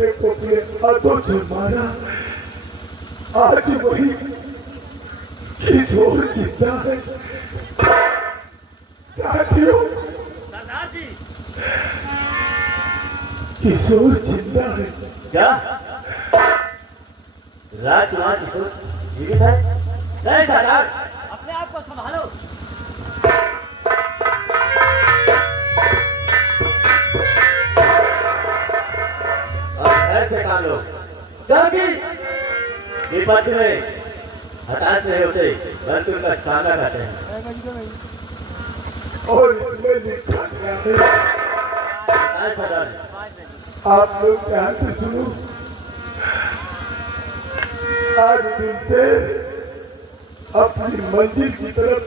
बेटे को अपने हाथों से मारा, आज वही किशोर जिंदा है। साथियों, किशोर जिंदा है। क्या राजकुमार किशोर जीवित है? नहीं सरदार, अपने आप को संभालो। अब ऐसे काम लो क्योंकि विपत्ति में हताश नहीं होते बल्कि उनका सामना करते हैं। और इसमें लिखा गया है, सरदार आप लोग ध्यान से सुनो। आज दिन से अपनी मंजिल की तरफ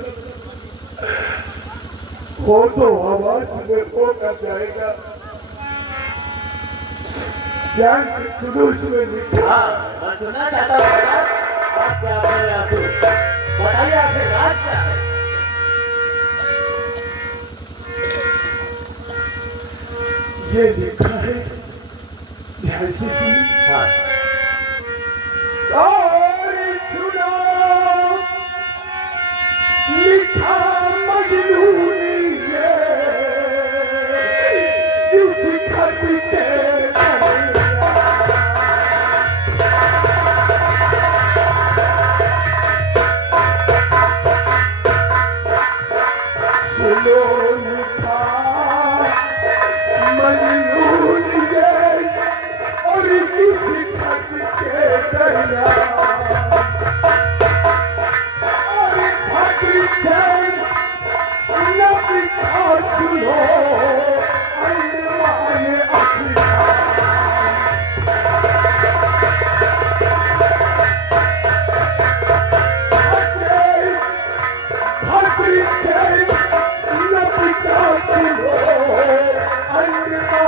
होशो हवास में होकर जाएगा। ध्यान से सुनो, इसमें लिखा। मैं सुनना चाहता हूँ आप क्या बोल रहे आंसू, बताइए आखिर राज क्या है? ये लिखा है, ध्यान से सुनो। हाँ। और सुनो, लिखा मजनू ने ये इस खत के सुनो, लिखा मजनू ने ये और इस खत के दरिया और भाग्य से लिखा। सुनो, अंडमान अफ्रीका भाग्य से लिखा। सुनो, अंडमान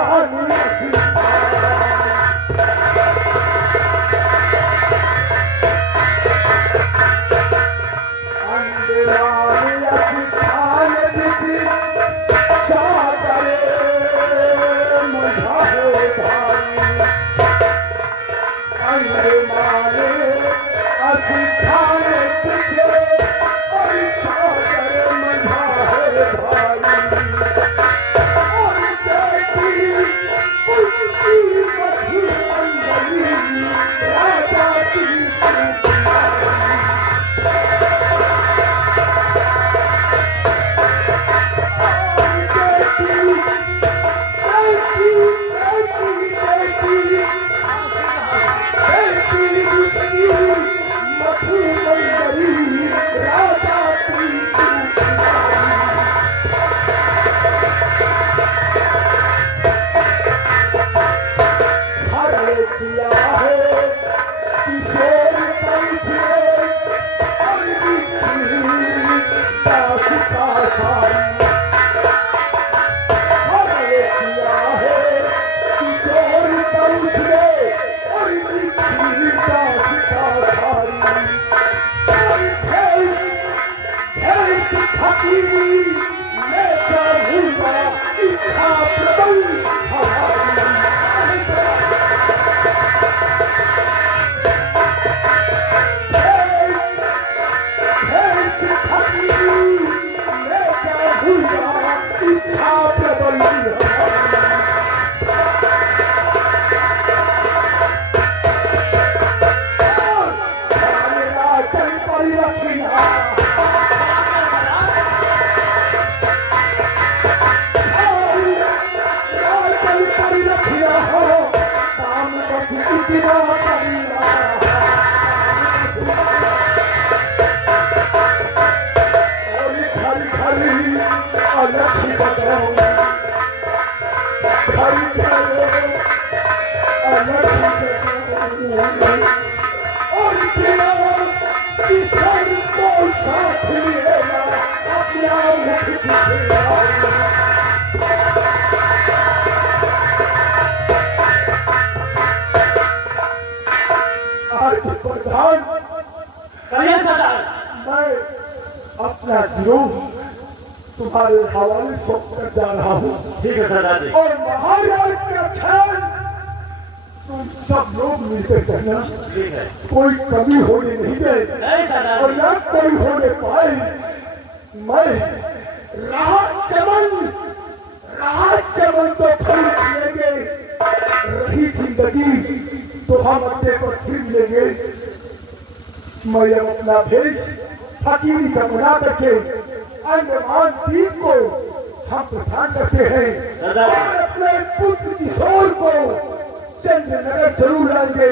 अफ्रीका अपना गिरोह तुम्हारे हवाले सौंप कर जा रहा हूँ। ठीक है सरदार जी। और महाराज का ख्याल तुम सब लोग मिलकर कहना ठीक है। कोई कमी होने नहीं दे नहीं सरदार और जी। न कोई होने पाए। मैं राहत चमन तो फूल खिलेंगे, रही जिंदगी तो हम अपने पर फिर लेंगे। मैं अब अपना भेष फकीरी का बना करके अंडमान द्वीप को हम प्रदान करते हैं और अपने पुत्र किशोर को चंद्रनगर जरूर लाएंगे।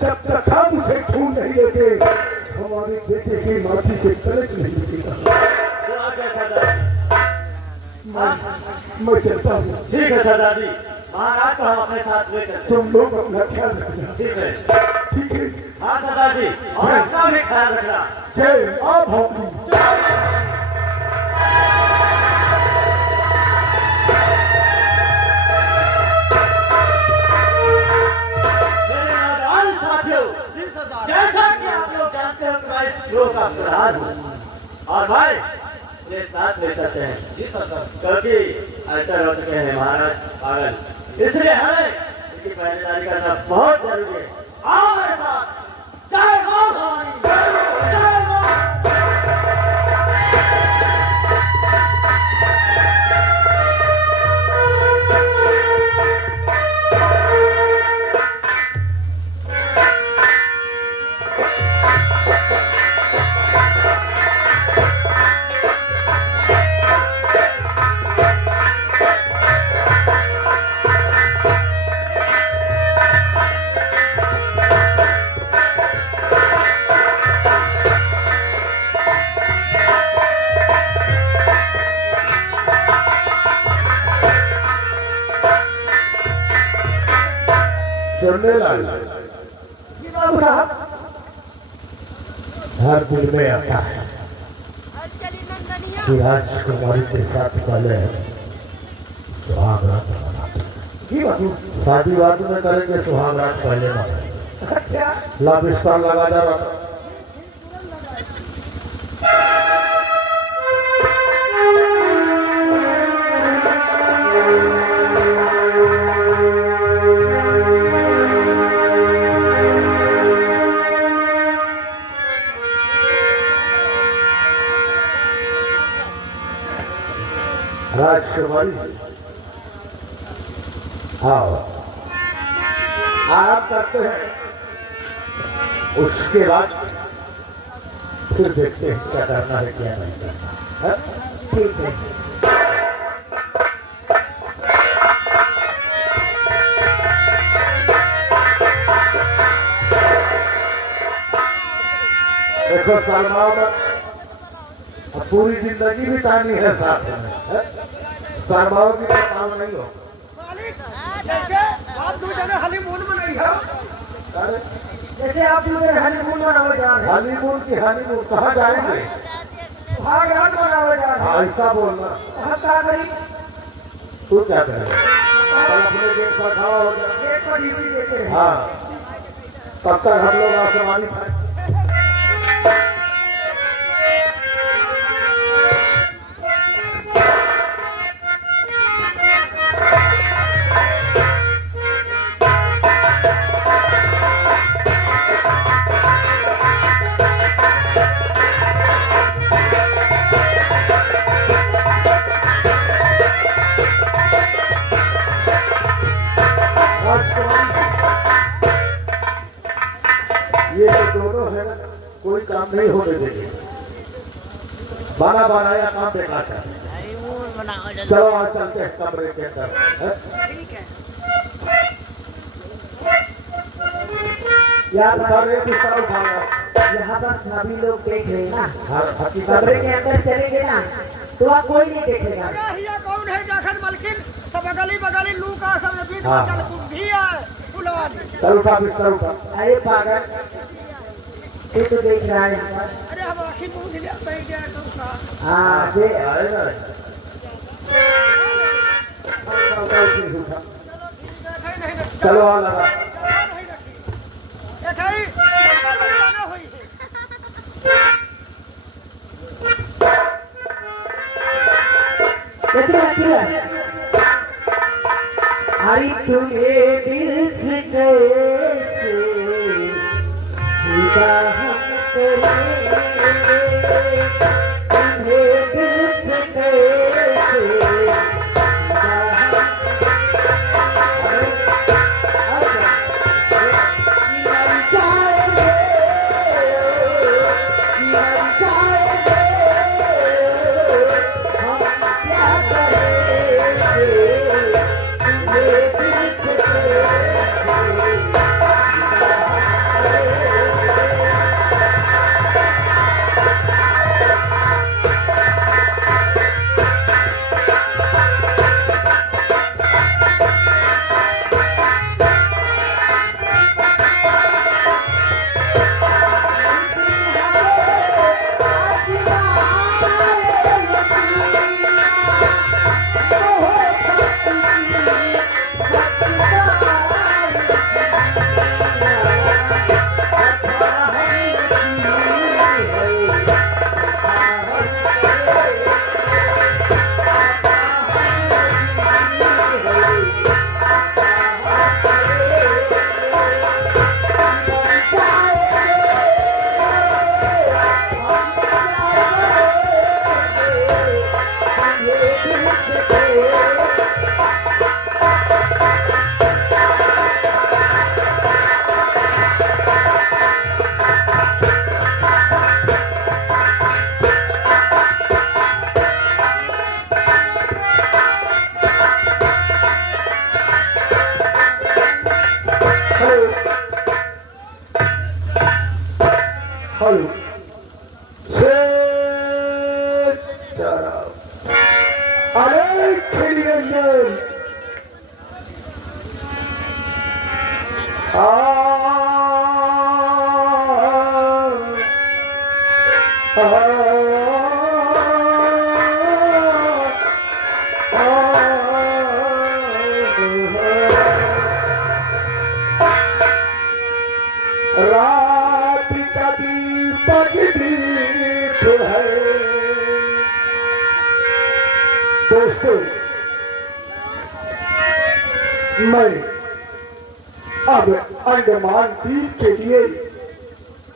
जब तक हम उसे ढूंढ नहीं लेते हमारे बेटे की माथी से तलक नहीं निकलेगा। तो आज्ञा सरदार जी। मैं चलता हूँ। ठीक है सरदार जी, महाराज को हम अपने साथ ले चलते हैं। तुम लोग अपना ख्याल रखना। ठीक है। ठीक है। हाँ सरदार जी, और अपना भी ख्याल रखना। जय मां भवानी। मेरे नौजवान साथियों, जैसा कि आप लोग जानते हो कि मैं इस ग्रोह का प्रधान हूँ और भाई ये साथ ले चलते हैं जी सरदार, क्योंकि अल्टर हो चुके हैं महाराज पागल, इसलिए हमें इनकी पहरेदारी करना बहुत जरूरी है। आओ मेरे साथ। जय मां भवानी, जय मां। सुनने लाल हर दिल में आता है कि राजकुमारी के साथ पहले सुहाग रात मनाते हैं। शादी वादी में करेंगे सुहाग रात पहले मनाएंगे। अच्छा लाभिस्तान लगा जा रहा। राजकुमारी आओ आराम करते हैं, उसके बाद फिर देखते हैं क्या करना है क्या नहीं करना है। ठीक है। देखो सलमान पूरी जिंदगी बितानी है साथ में, सरमाओ की तो काम नहीं हो। आप दो जगह हनीमून मनाई है, अरे जैसे आप लोग हनीमून मनाओ जा रहे हैं। हनीमून की हनीमून कहाँ जाएंगे? भाग रात मनाओ जा रहे हैं। ऐसा बोलना। हम क्या करी? तू क्या करेगा? कल अपने गेट पर खड़ा हो जाए। गेट पर ड्यूटी देते हैं। हाँ तब तक हम लोग आसमानी खाए। ये जो दोनों है ना कोई काम नहीं होने देंगे, बना बनाया काम बेकार है। चलो आज चलते हैं कमरे के अंदर। ठीक है। यहाँ पर सभी लोग देख रहे हैं ना, कमरे के अंदर चलेंगे ना तो वहाँ कोई नहीं देखेगा। कौन है जाखत मलकिन सब बगली बगली लू का सब बीच में चल कुंभी है फुलान। चल उठा बिस्तर उठा। अरे पागल तू तो देख रहा है। अरे हम आखिर मुंह लिया बैठ गया तुमका। हाँ दे आएगा। चलो आ लगा। अरे तुम्हें दिल से हेलो से अरे खेली रंजन रात का दीपक दीप है। दोस्तों, मैं अब अंडमान द्वीप के लिए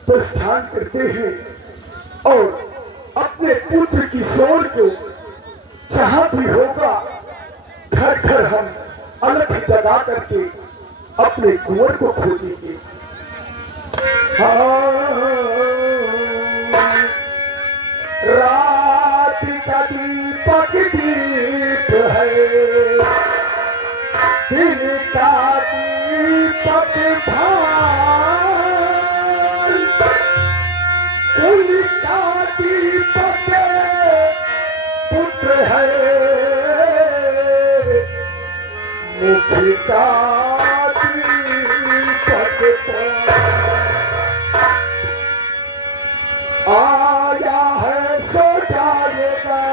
प्रस्थान करते हैं और अपने पुत्र किशोर को जहां भी होगा घर घर हम अलग जगा करके अपने कुंवर को खोजेंगे। रात का दीपक दीप है, दिन का दीपक भाल, कोई का दीपक पुत्र है, मुख का दीपक आया है सो जाएगा,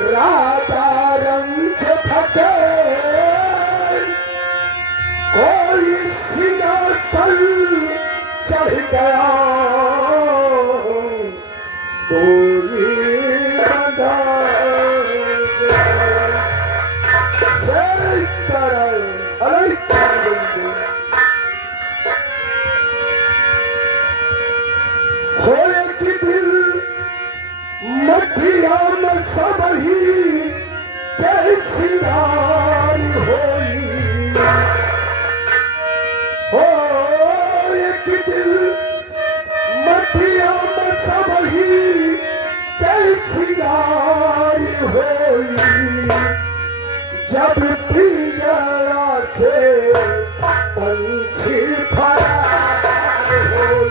राजा रंज थके कोई सिंहासन चढ़ गया, कोई बंधा शेष तरह अलग होए कि दिल मटिया में सब ही कैसी गार होई, होए कि दिल मटिया में सब ही कैसी गार होई, जब पिंजरा से पंछी फरार होई,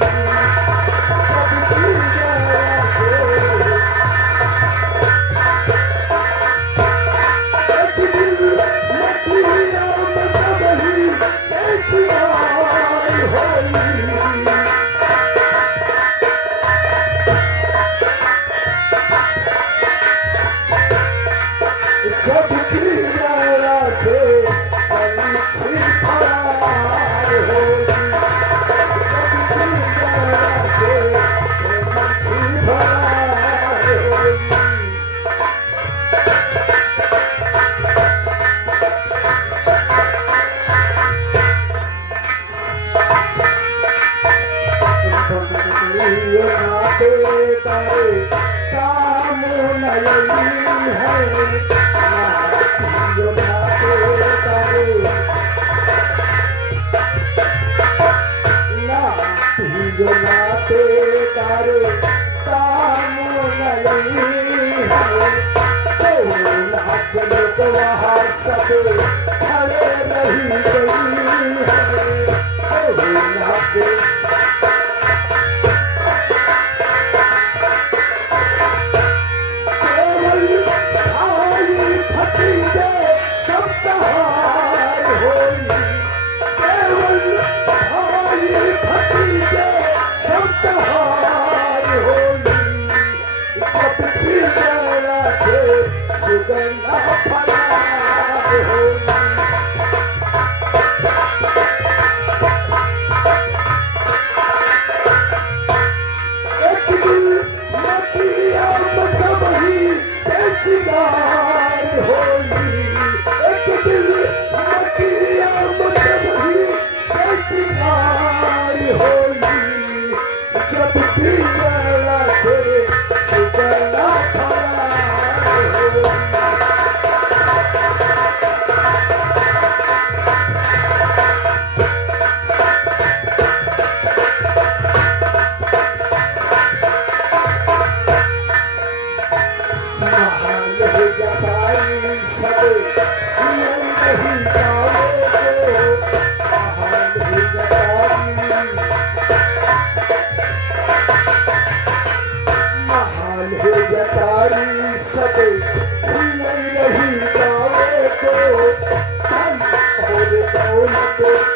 जब पिंजरा से पंछी फरार होगी, जब पिंजरा से पंछी फरार होगी। नाते तारे काम नहीं है, नाते तारे काम नहीं है, तो नाच लोग वहाँ सब खड़े रही गई है, तो नाच सुगंधा फरार होगी।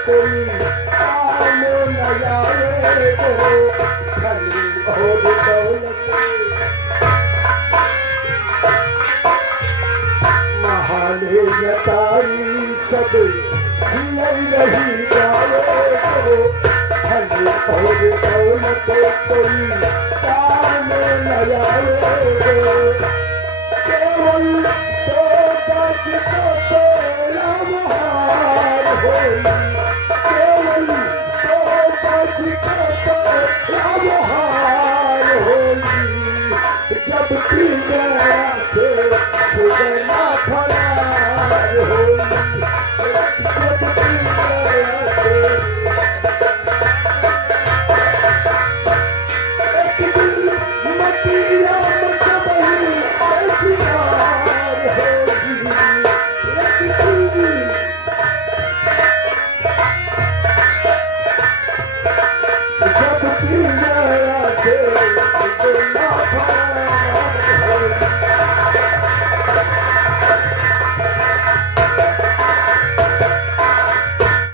कोई काम न आवे हो धन और दौलत महाले नतारी सब रही जावे हो धन और दौलत कोई काम न आवे हो केवल तो गज को तोला बहार होई केवल तो गज को तोला बहार होई जब पिंजरा से सुगना फरार होई जब पिंजरा से एक दिन मटिया मचबही बेचिनार होगी एक दिन जब पिंजरा से